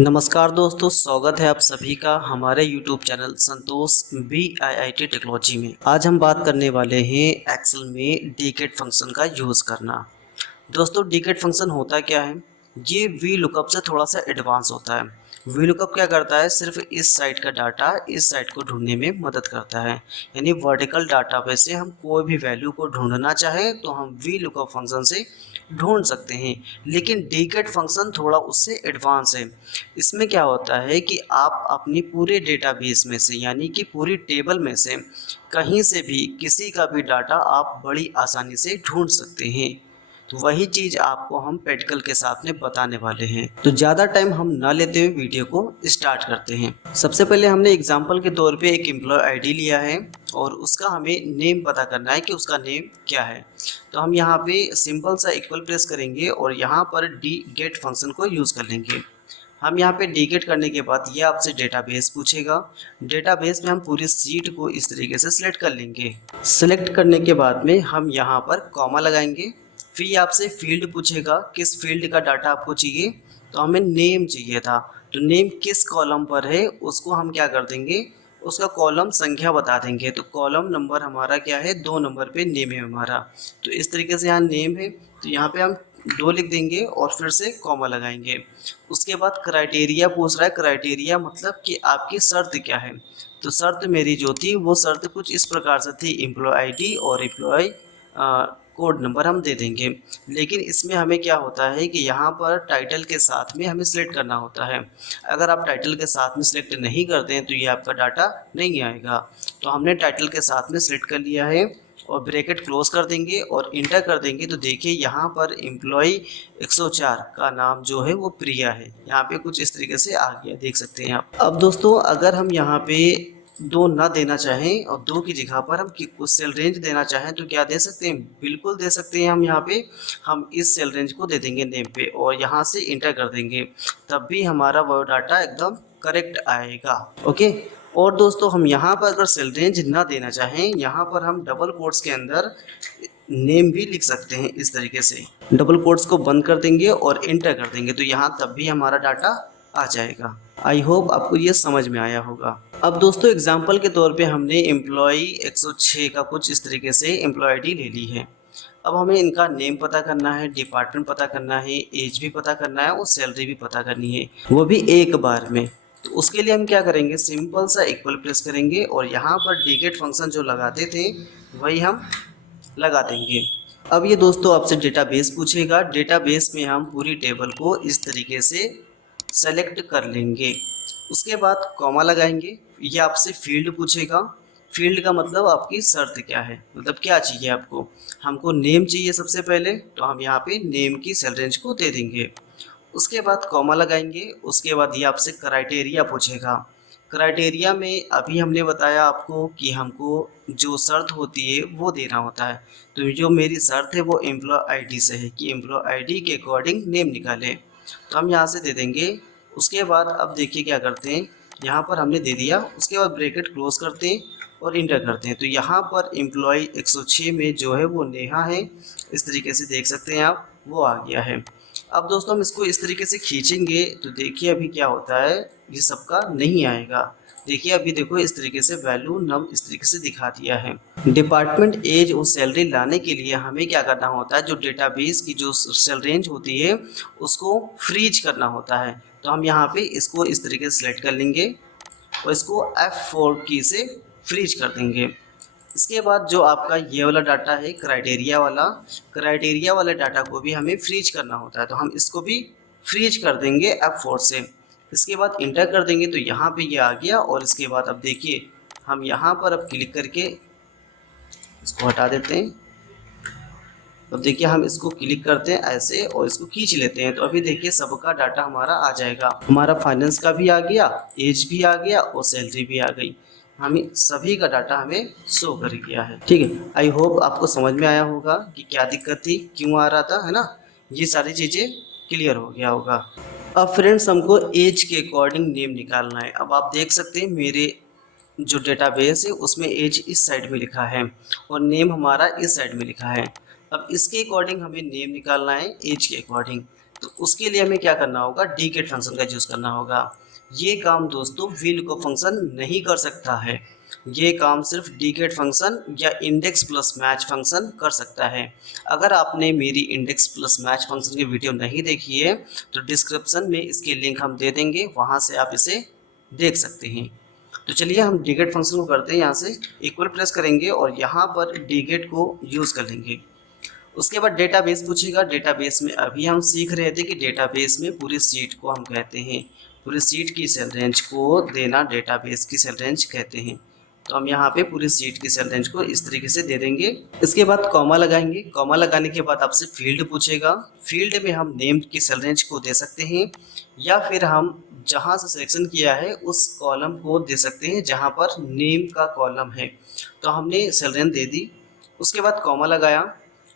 नमस्कार दोस्तों, स्वागत है आप सभी का हमारे YouTube चैनल संतोष BIIT टेक्नोलॉजी में। आज हम बात करने वाले हैं एक्सेल में डीगेट फंक्शन का यूज़ करना। दोस्तों, डीगेट फंक्शन होता क्या है? ये वी लुकअप से थोड़ा सा एडवांस होता है। वी लुकअप क्या करता है? सिर्फ इस साइड का डाटा इस साइड को ढूंढने में मदद करता है। यानी वर्टिकल डाटा पे से हम कोई भी वैल्यू को ढूंढना चाहें तो हम वी लुकअप फंक्शन से ढूंढ सकते हैं। लेकिन डीगेट फंक्शन थोड़ा उससे एडवांस है। इसमें क्या होता है कि आप अपनी पूरे डेटाबेस में से यानी कि पूरी टेबल में से कहीं से भी किसी का भी डाटा आप बड़ी आसानी से ढूंढ सकते हैं। तो वही चीज़ आपको हम प्रैक्टिकल के साथ में बताने वाले हैं। तो ज़्यादा टाइम हम ना लेते हुए वीडियो को स्टार्ट करते हैं। सबसे पहले हमने एग्जांपल के तौर पे एक एम्प्लॉय आईडी लिया है और उसका हमें नेम पता करना है कि उसका नेम क्या है। तो हम यहाँ पे सिंपल सा इक्वल प्रेस करेंगे और यहाँ पर डी गेट फंक्शन को यूज़ कर लेंगे। हम यहाँ पे डीगेट करने के बाद ये आपसे डेटाबेस पूछेगा। डेटाबेस में हम पूरी सीट को इस तरीके से सिलेक्ट कर लेंगे। सिलेक्ट करने के बाद में हम यहाँ पर कॉमा लगाएंगे। फिर ये आपसे फील्ड पूछेगा, किस फील्ड का डाटा आपको चाहिए। तो हमें नेम चाहिए था, तो नेम किस कॉलम पर है उसको हम क्या कर देंगे, उसका कॉलम संख्या बता देंगे। तो कॉलम नंबर हमारा क्या है, 2 नंबर पे नेम है हमारा। तो इस तरीके से यहाँ नेम है, तो यहाँ पे हम 2 लिख देंगे और फिर से कॉमा लगाएंगे। उसके बाद क्राइटेरिया पूछ रहा है। क्राइटेरिया मतलब कि आपकी शर्त क्या है। तो शर्त मेरी जो थी वो शर्त कुछ इस प्रकार से थी, एम्प्लॉय आईडी और एम्प्लॉय कोड नंबर हम दे देंगे। लेकिन इसमें हमें क्या होता है कि यहाँ पर टाइटल के साथ में हमें सिलेक्ट करना होता है। अगर आप टाइटल के साथ में सिलेक्ट नहीं करते हैं तो ये आपका डाटा नहीं आएगा। तो हमने टाइटल के साथ में सिलेक्ट कर लिया है और ब्रैकेट क्लोज कर देंगे और इंटर कर देंगे। तो देखिए यहाँ पर एम्प्लॉय 104 का नाम जो है वो प्रिया है। यहाँ पे कुछ इस तरीके से आ गया, देख सकते हैं आप। अब दोस्तों, अगर हम यहाँ पे 2 ना देना चाहें और 2 की जगह पर हम कुछ सेल रेंज देना चाहें तो क्या दे सकते हैं? बिल्कुल दे सकते हैं। हम यहाँ पे हम इस सेल रेंज को दे देंगे नेम पे और यहाँ से इंटर कर देंगे, तब भी हमारा वो डाटा एकदम करेक्ट आएगा। ओके। और दोस्तों, हम यहाँ पर अगर सेल रेंज ना देना चाहें, यहाँ पर हम डबल कोट्स के अंदर नेम भी लिख सकते हैं। इस तरीके से डबल कोट्स को बंद कर देंगे और इंटर कर देंगे, तो यहाँ तब भी हमारा डाटा आ जाएगा। आई होप आपको ये समझ में आया होगा। अब दोस्तों, एग्जाम्पल के तौर पे हमने एम्प्लॉय 106 का कुछ इस तरीके से एम्प्लॉय आईडी ले ली है। अब हमें इनका नेम पता करना है, डिपार्टमेंट पता करना है, एज भी पता करना है और सैलरी भी पता करनी है, वो भी एक बार में। तो उसके लिए हम क्या करेंगे, सिंपल सा इक्वल प्रेस करेंगे और यहाँ पर डीगेट फंक्शन जो लगाते थे वही हम लगा देंगे। अब ये दोस्तों आपसे डेटाबेस पूछेगा। डेटाबेस में हम पूरी टेबल को इस तरीके से सेलेक्ट कर लेंगे। उसके बाद कॉमा लगाएंगे। ये आपसे फील्ड पूछेगा। फील्ड का मतलब आपकी शर्त क्या है, मतलब क्या चाहिए आपको। हमको नेम चाहिए सबसे पहले, तो हम यहाँ पे नेम की सेल रेंज को दे देंगे। उसके बाद कॉमा लगाएंगे। उसके बाद ये आपसे क्राइटेरिया पूछेगा। क्राइटेरिया में अभी हमने बताया आपको कि हमको जो शर्त होती है वो देना होता है। तो जो मेरी शर्त है वो एम्प्लॉय आईडी से है कि एम्प्लॉय आईडी के अकॉर्डिंग नेम निकालें, तो हम यहाँ से दे देंगे। उसके बाद अब देखिए क्या करते हैं, यहाँ पर हमने दे दिया। उसके बाद ब्रैकेट क्लोज करते हैं और इंटर करते हैं। तो यहाँ पर एम्प्लॉय 106 में जो है वो नेहा है, इस तरीके से देख सकते हैं आप, वो आ गया है। अब दोस्तों, हम इसको इस तरीके से खींचेंगे तो देखिए अभी क्या होता है, ये सबका नहीं आएगा। देखिए अभी देखो, इस तरीके से वैल्यू नम इस तरीके से दिखा दिया है। डिपार्टमेंट, एज और सैलरी लाने के लिए हमें क्या करना होता है, जो डेटाबेस की जो सेल रेंज होती है उसको फ्रीज करना होता है। तो हम यहाँ पे इसको इस तरीके से सिलेक्ट कर लेंगे और इसको F4 की से फ्रीज कर देंगे। इसके बाद जो आपका ये वाला डाटा है, क्राइटेरिया वाले डाटा को भी हमें फ्रीज करना होता है, तो हम इसको भी फ्रीज कर देंगे F4 से। इसके बाद इंटर कर देंगे तो यहाँ पे ये आ गया। और इसके बाद अब देखिए, हम यहाँ पर अब क्लिक करके इसको हटा देते हैं। अब देखिए हम इसको क्लिक करते हैं ऐसे और इसको खींच लेते हैं, तो अभी देखिए सबका डाटा हमारा आ जाएगा। हमारा फाइनेंस का भी आ गया, एज भी आ गया और सैलरी भी आ गई। हमें सभी का डाटा हमें शो कर गया है। ठीक है, आई होप आपको समझ में आया होगा कि क्या दिक्कत थी, क्यों आ रहा था, है ना। ये सारी चीज़ें क्लियर हो गया होगा। अब फ्रेंड्स, हमको एज के अकॉर्डिंग नेम निकालना है। अब आप देख सकते हैं मेरे जो डेटाबेस है उसमें एज इस साइड में लिखा है और नेम हमारा इस साइड में लिखा है। अब इसके अकॉर्डिंग हमें नेम निकालना है, एज के अकॉर्डिंग। तो उसके लिए हमें क्या करना होगा, डीगेट फंक्शन का यूज़ करना होगा। ये काम दोस्तों VLOOKUP फंक्शन नहीं कर सकता है, ये काम सिर्फ डीगेट फंक्शन या इंडेक्स प्लस मैच फंक्शन कर सकता है। अगर आपने मेरी इंडेक्स प्लस मैच फंक्शन की वीडियो नहीं देखी है तो डिस्क्रिप्शन में इसकी लिंक हम दे देंगे, वहाँ से आप इसे देख सकते हैं। तो चलिए हम डीगेट फंक्शन को करते हैं, यहाँ से इक्वल प्रेस करेंगे और यहाँ पर डीगेट को यूज़ कर लेंगे। उसके बाद डेटाबेस पूछेगा। डेटाबेस में अभी हम सीख रहे थे कि डेटाबेस में पूरी सीट को हम कहते हैं, पूरी सीट की सेल रेंज को देना डेटाबेस की सेल रेंज कहते हैं। तो हम यहाँ पे पूरी सीट की सेल रेंज को इस तरीके से दे देंगे। इसके बाद कॉमा लगाएंगे। कॉमा लगाने के बाद आपसे फील्ड पूछेगा। फील्ड में हम नेम की सेल रेंज को दे सकते हैं या फिर हम जहाँ से सिलेक्शन किया है उस कॉलम को दे सकते हैं जहाँ पर नेम का कॉलम है। तो हमने सेल रेंज दे दी। उसके बाद कॉमा लगाया।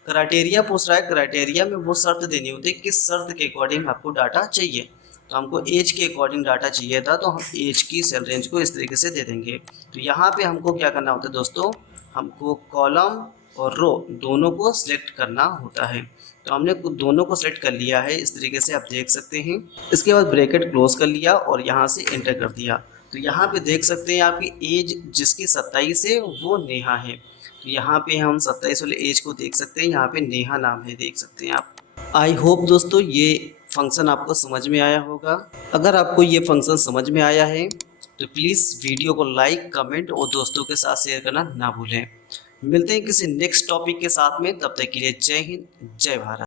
क्राइटेरिया पूछ रहा है, क्राइटेरिया में वो शर्त देनी होती है किस शर्त के अकॉर्डिंग आपको डाटा चाहिए। तो हमको एज के अकॉर्डिंग डाटा चाहिए था, तो हम एज की सेल रेंज को इस तरीके से दे देंगे। तो यहाँ पे हमको क्या करना होता है दोस्तों, हमको कॉलम और रो दोनों को सिलेक्ट करना होता है। तो हमने दोनों को सिलेक्ट कर लिया है, इस तरीके से आप देख सकते हैं। इसके बाद ब्रैकेट क्लोज कर लिया और यहाँ से एंटर कर दिया। तो यहाँ पे देख सकते हैं आपकी एज जिसकी 27 है वो नेहा है। तो यहाँ पे हम 27 वाले एज को देख सकते हैं, यहाँ पे नेहा नाम है, देख सकते हैं आप। आई होप दोस्तों ये फंक्शन आपको समझ में आया होगा। अगर आपको ये फंक्शन समझ में आया है तो प्लीज़ वीडियो को लाइक, कमेंट और दोस्तों के साथ शेयर करना ना भूलें। मिलते हैं किसी नेक्स्ट टॉपिक के साथ में, तब तक के लिए जय हिंद, जय भारत।